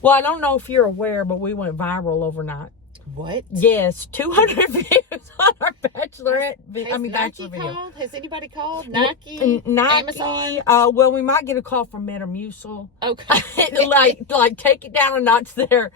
Well, I don't know if you're aware, but we went viral overnight. What? Yes, 200 views on our Bachelorette. Bachelor video. Called? Has anybody called? Nike? Amazon? Well, we might get a call from Metamucil. Okay. like take it down a notch there.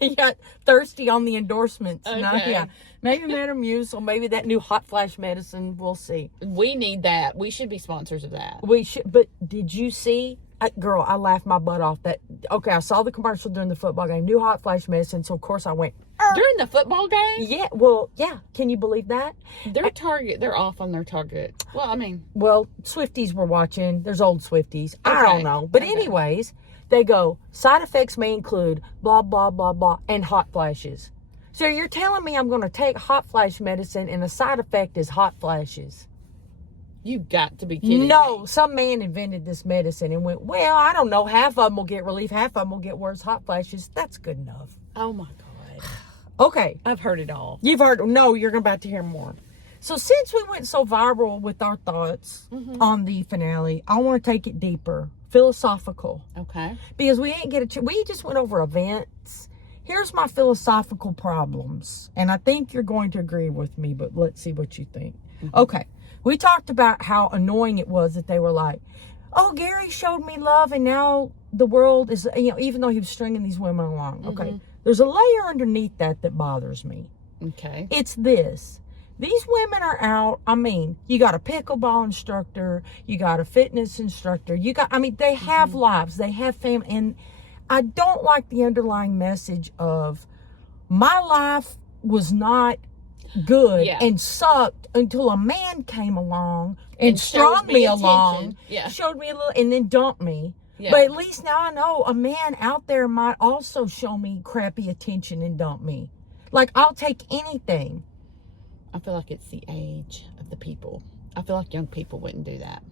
You got thirsty on the endorsements. Okay. No, yeah. Maybe Metamucil, maybe that new hot flash medicine. We'll see. We need that. We should be sponsors of that. We should. But did you see? Girl, I laughed my butt off. I saw the commercial during the football game. New hot flash medicine. So, of course, I went. During the football game? Yeah. Well, yeah. Can you believe that? They're off on their target. Well, I mean. Well, Swifties were watching. There's old Swifties. I don't know. But anyways, they go, side effects may include blah, blah, blah, blah, and hot flashes. So you're telling me I'm going to take hot flash medicine and the side effect is hot flashes? You got to be kidding me. No, some man invented this medicine and went, well, I don't know. Half of them will get relief. Half of them will get worse hot flashes. That's good enough. Oh, my God. Okay. I've heard it all. You've heard. No, you're about to hear more. So since we went so viral with our thoughts on the finale, I want to take it deeper. Philosophical. Okay. Because we didn't get we just went over events. Here's my philosophical problems. And I think you're going to agree with me, but let's see what you think. Okay. We talked about how annoying it was that they were like, oh, Gary showed me love and now the world is, even though he was stringing these women along. Okay. There's a layer underneath that bothers me. Okay. It's this. These women are out. I mean, you got a pickleball instructor. You got a fitness instructor. They have lives. They have family. And I don't like the underlying message of my life was not good and sucked until a man came along and strung me along, showed me a little, and then dumped me. Yeah. But at least now I know a man out there might also show me crappy attention and dump me. Like, I'll take anything. I feel like it's the age of the people. I feel like young people wouldn't do that.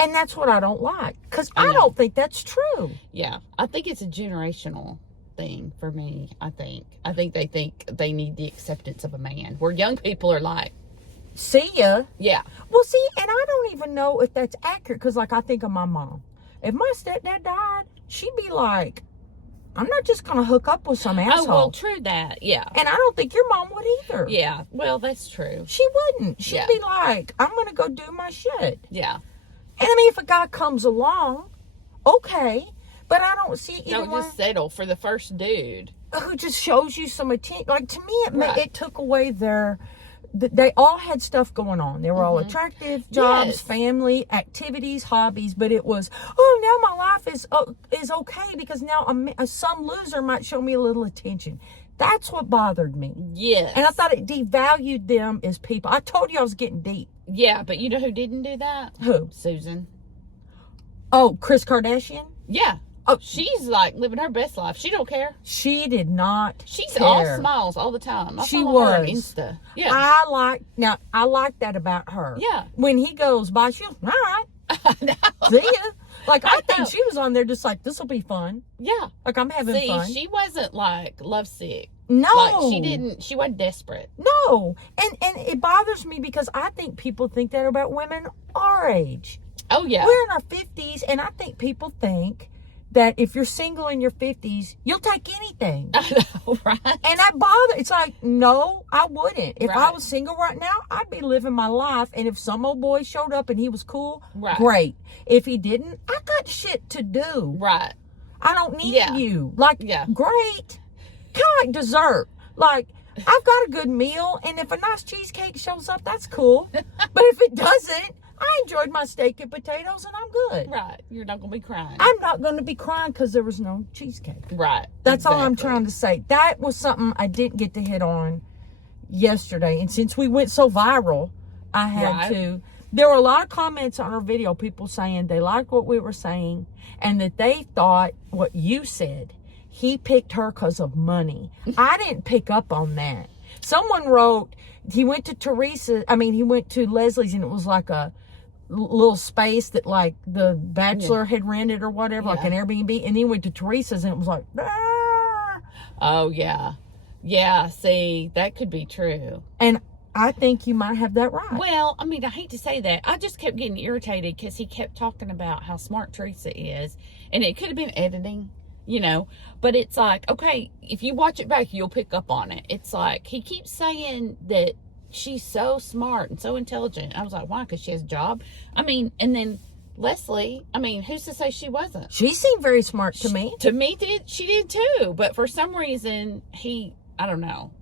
And that's what I don't like. Because I don't think that's true. Yeah. I think it's a generational thing for me, I think they think they need the acceptance of a man, where young people are like, see ya. Yeah. Well, see, and I don't even know if that's accurate, because I think of my mom. If my stepdad died, she'd be like, I'm not just gonna hook up with some asshole. Oh, well, true that. Yeah. And I don't think your mom would either. Yeah. Well, that's true. She wouldn't. She'd be like, I'm gonna go do my shit. Yeah. And I mean, if a guy comes along, okay. But I don't see Don't just settle for the first dude who just shows you some attention. Like, to me, it took away they all had stuff going on. They were all attractive, jobs, family, activities, hobbies. But it was, now my life is okay because now some loser might show me a little attention. That's what bothered me. Yes. And I thought it devalued them as people. I told you I was getting deep. Yeah, but you know who didn't do that? Who? Susan. Oh, Kris Kardashian? Yeah. Oh, she's like living her best life. She don't care. She did not. She's care. all smiles all the time. She was. Her on Insta. Yeah. I like that about her. Yeah. When he goes by, she's all right. No. See ya. Like, I think she was on there just like, this will be fun. Yeah. Like, I'm having fun. She wasn't like lovesick. No. Like, she wasn't desperate. No. And it bothers me because I think people think that about women our age. Oh, yeah. We're in our 50s, and I think people think that if you're single in your 50s, you'll take anything. I know, right? And that bothers. It's like, no, I wouldn't. If I was single right now, I'd be living my life. And if some old boy showed up and he was cool, great. If he didn't, I got shit to do. Right. I don't need you. Like, great. Kind of like dessert. Like, I've got a good meal, and if a nice cheesecake shows up, that's cool. But if it doesn't, I enjoyed my steak and potatoes, and I'm good. Right. You're not going to be crying. I'm not going to be crying because there was no cheesecake. Right. That's all I'm trying to say. That was something I didn't get to hit on yesterday. And since we went so viral, I had to. There were a lot of comments on our video, people saying they liked what we were saying and that they thought what you said. He picked her because of money. I didn't pick up on that. Someone wrote, he went to Leslie's, and it was like a little space that like the Bachelor had rented or whatever, like an Airbnb. And he went to Teresa's, and it was like, ah. Oh, yeah. Yeah, see, that could be true. And I think you might have that right. Well, I mean, I hate to say that. I just kept getting irritated because he kept talking about how smart Teresa is. And it could have been editing. you know. But it's like, okay, if you watch it back, you'll pick up on it. It's like, he keeps saying that she's so smart and so intelligent. I was like, why? Because she has a job? I mean, and then Leslie, I mean, who's to say she wasn't? She seemed very smart to me. To me, she did too. But for some reason, I don't know.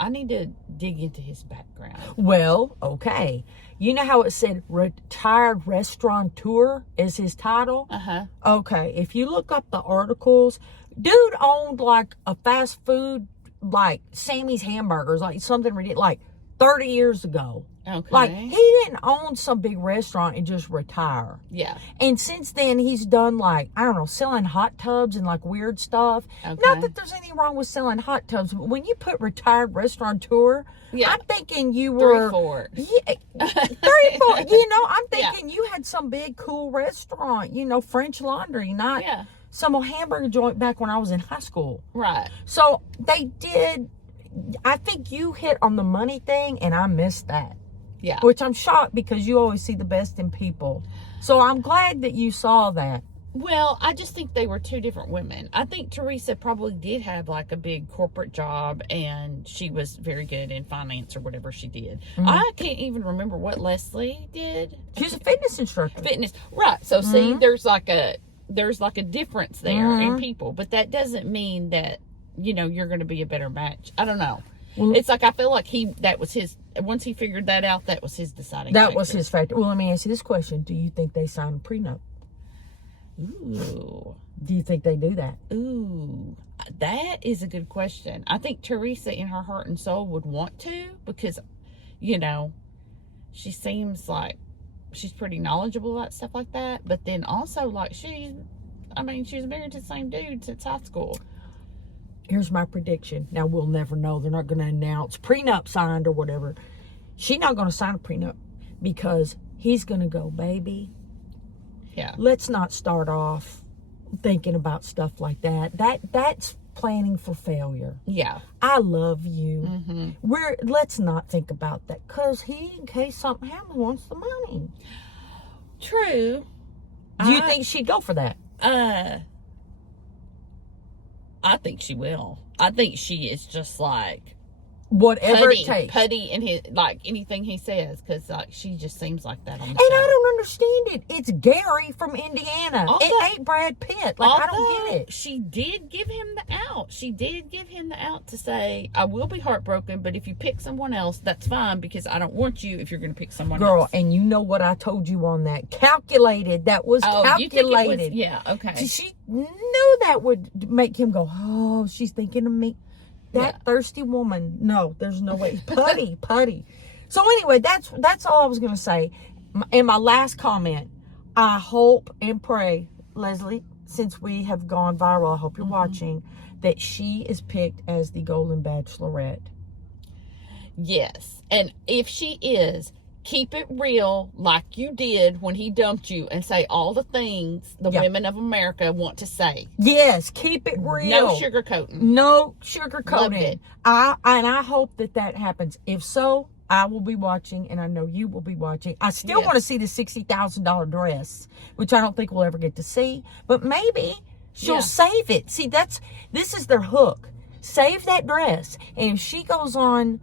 I need to dig into his background. Well, okay. You know how it said retired restaurateur is his title? Uh-huh. Okay. If you look up the articles, dude owned like a fast food, like Sammy's Hamburgers, like something ridiculous, like 30 years ago. Okay. Like, he didn't own some big restaurant and just retire. Yeah. And since then, he's done, like, I don't know, selling hot tubs and, like, weird stuff. Okay. Not that there's anything wrong with selling hot tubs, but when you put retired restaurateur, Yeah. I'm thinking you were... 3-4. Yeah, 34. You know, I'm thinking you had some big, cool restaurant, you know, French Laundry, not some old hamburger joint back when I was in high school. Right. So, they did... I think you hit on the money thing, and I missed that. Yeah. Which I'm shocked because you always see the best in people. So I'm glad that you saw that. Well, I just think they were two different women. I think Teresa probably did have like a big corporate job and she was very good in finance or whatever she did. Mm-hmm. I can't even remember what Leslie did. She's a fitness instructor. Fitness. Right. So see, there's like a difference there in people, but that doesn't mean that, you know, you're going to be a better match. I don't know. Well, it's like, I feel like once he figured that out, that was his deciding factor. That was his factor. Well, let me ask you this question. Do you think they signed a prenup? Ooh. Do you think they do that? Ooh. That is a good question. I think Teresa in her heart and soul would want to because, you know, she seems like she's pretty knowledgeable about stuff like that. But then also, like, she's married to the same dude since high school. Here's my prediction. Now, we'll never know. They're not going to announce prenup signed or whatever. She's not going to sign a prenup because he's going to go, baby. Yeah. Let's not start off thinking about stuff like that. That's planning for failure. Yeah. I love you. Mm-hmm. Let's not think about that because in case something happens, wants the money. True. Do you think she'd go for that? I think she will. I think she is just like whatever it takes. Putty in his, like, anything he says, because like she just seems like that on the show. And I don't understand it. It's Gary from Indiana. It ain't Brad Pitt. Like, I don't get it. She did give him the out. She did give him the out to say, I will be heartbroken, but if you pick someone else, that's fine, because I don't want you if you're going to pick someone else. Girl, and you know what I told you on that. Calculated. That was calculated. You think it was, yeah, okay. She knew that would make him go, oh, she's thinking of me. That thirsty woman. No, there's no way. Putty. So anyway, that's all I was going to say. And my last comment, I hope and pray, Leslie, since we have gone viral, I hope you're watching, that she is picked as the Golden Bachelorette. Yes. And if she is, keep it real like you did when he dumped you and say all the things the women of America want to say. Yes, keep it real. No sugarcoating. No sugarcoating. I hope that happens. If so, I will be watching, and I know you will be watching. I still want to see the $60,000 dress, which I don't think we'll ever get to see, but maybe she'll save it. See, this is their hook. Save that dress, and if she goes on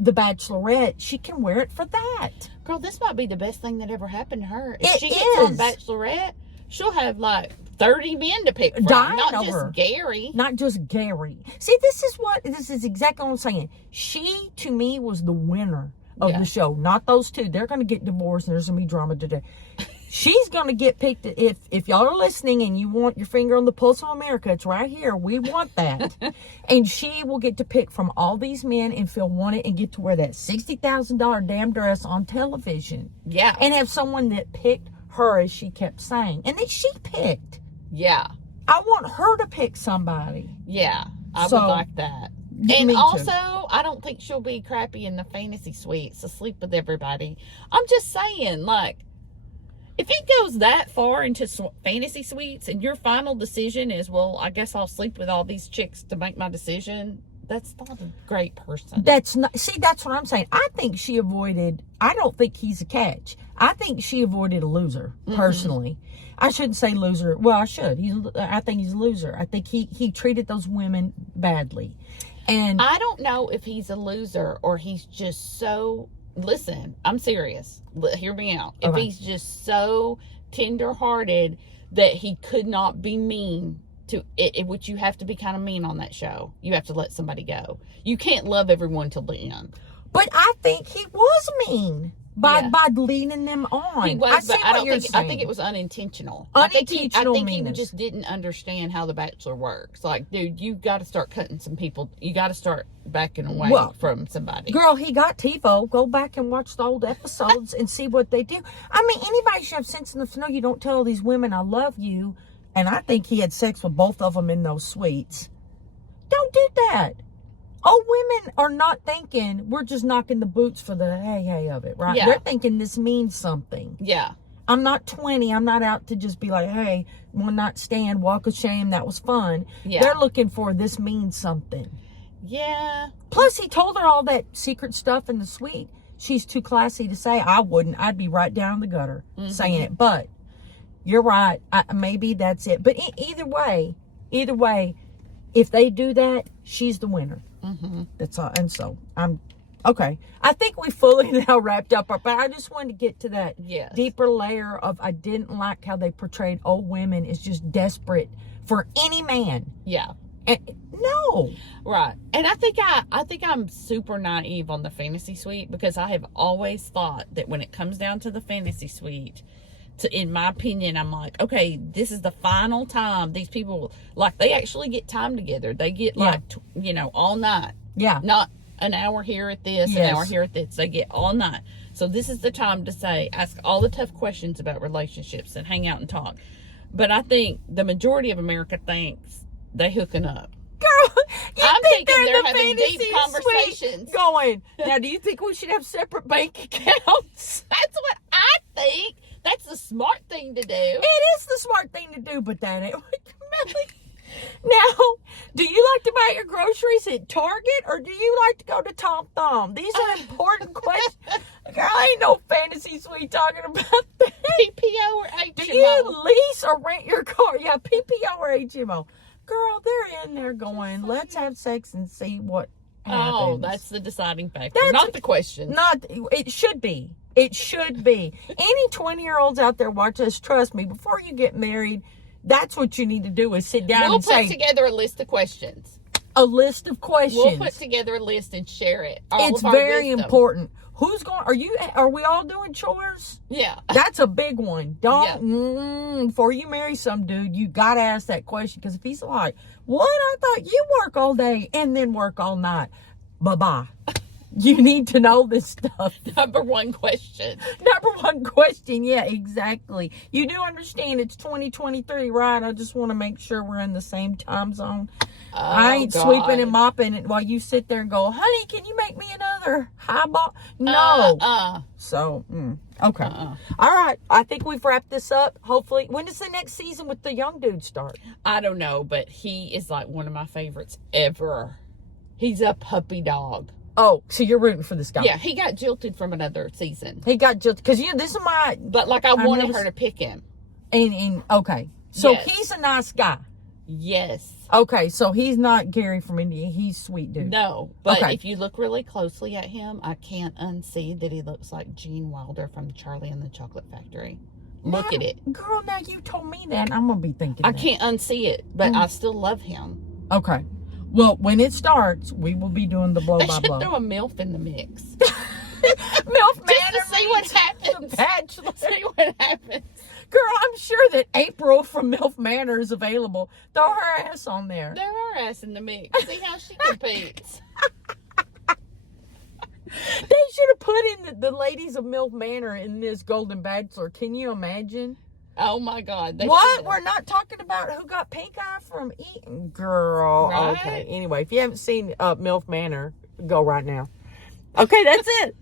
The Bachelorette, she can wear it for that. Girl, this might be the best thing that ever happened to her. If she gets on Bachelorette, she'll have like 30 men to pick from. Not just Gary. Not just Gary. See, this is exactly what I'm saying. She, to me, was the winner of the show. Not those two. They're going to get divorced and there's going to be drama today. She's going to get picked. If y'all are listening and you want your finger on the pulse of America, it's right here. We want that. And she will get to pick from all these men and feel wanted and get to wear that $60,000 damn dress on television. Yeah. And have someone that picked her, as she kept saying. And that she picked. Yeah. I want her to pick somebody. Yeah. I would like that. And also, I don't think she'll be crappy in the fantasy suites to sleep with everybody. I'm just saying, like, if it goes that far into fantasy suites and your final decision is, well, I guess I'll sleep with all these chicks to make my decision, That's not a great person. That's not, see, that's what I'm saying. I think she avoided, I don't think he's a catch. I think she avoided a loser, personally. I shouldn't say loser. Well, I should. I think he's a loser. I think he treated those women badly. And I don't know if he's a loser or he's just so, listen, I'm serious. Hear me out. If he's just so tender-hearted that he could not be mean to it, which you have to be kind of mean on that show. You have to let somebody go. You can't love everyone till the end. But I think he was mean by leading them on. He was, but I think it was unintentional. Unintentional I think meanness. He just didn't understand how the Bachelor works. Like, dude, you got to start cutting some people. You got to start backing away from somebody. Girl, he got TiVo. Go back and watch the old episodes and see what they do. I mean, anybody should have sense enough to know you don't tell these women I love you. And I think he had sex with both of them in those suites. Don't do that. Oh, women are not thinking we're just knocking the boots for the hey of it, right? Yeah. They're thinking this means something. Yeah. I'm not 20. I'm not out to just be like, hey, one night stand, walk of shame, that was fun. Yeah. They're looking for this means something. Yeah. Plus, he told her all that secret stuff in the suite. She's too classy to say. I wouldn't. I'd be right down the gutter saying it. But you're right. Maybe that's it. But either way, if they do that, she's the winner. That's all. And so I'm okay. I think we fully now wrapped up. But I just wanted to get to that deeper layer of I didn't like how they portrayed old women as just desperate for any man. Yeah. And, no. Right. And I think I'm super naive on the fantasy suite because I have always thought that when it comes down to the fantasy suite, in my opinion, I'm like, okay, this is the final time these people, like, they actually get time together. They get, like, all night. Yeah. Not an hour here at this, an hour here at this. They get all night. So this is the time to ask all the tough questions about relationships and hang out and talk. But I think the majority of America thinks they hooking up. Girl, I'm thinking they're the having deep fantasy conversations. suite going, now do you think we should have separate bank accounts? That's what I think. That's the smart thing to do. It is the smart thing to do, but that ain't what Melly. Now, do you like to buy your groceries at Target or do you like to go to Tom Thumb? These are important questions. Girl, ain't no fantasy suite talking about that. PPO or HMO? Do you lease or rent your car? Yeah, PPO or HMO. Girl, they're in there going, let's have sex and see what happens. Oh, that's the deciding factor, not the question. It should be. It should be. Any 20-year-olds out there watch us, trust me, before you get married, that's what you need to do is sit down and say. We'll put together a list of questions. A list of questions. We'll put together a list and share it. It's very important. Who's going, are we all doing chores? Yeah. That's a big one. Before you marry some dude, you got to ask that question. Because if he's like, what? I thought you work all day and then work all night. Bye-bye. You need to know this stuff. Number one question. Yeah, exactly. You do understand it's 2023, right? I just want to make sure we're in the same time zone. I ain't sweeping and mopping it while you sit there and go, honey, can you make me another highball? No. So, okay. All right. I think we've wrapped this up. Hopefully. When does the next season with the young dude start? I don't know, but he is like one of my favorites ever. He's a puppy dog. Oh, so you're rooting for this guy? Yeah, he got jilted from another season. He got jilted because this is my. But like I wanted her to pick him. And okay, so he's a nice guy. Yes. Okay, so he's not Gary from India. He's sweet dude. No, but if you look really closely at him, I can't unsee that he looks like Gene Wilder from Charlie and the Chocolate Factory. Look at it, girl. Now you told me that, I'm gonna be thinking. I can't unsee it, but I still love him. Okay. Well, when it starts, we will be doing the blow by blow. They should throw a MILF in the mix. MILF Manor to see what happens. The Bachelor. See what happens. Girl, I'm sure that April from MILF Manor is available. Throw her ass on there. Throw her ass in the mix. See how she competes. They should have put in the ladies of MILF Manor in this Golden Bachelor. Can you imagine? Oh my God. What? We're not talking about who got pink eye from eating. Girl. Right? Okay. Anyway, if you haven't seen MILF Manor, go right now. Okay, that's it.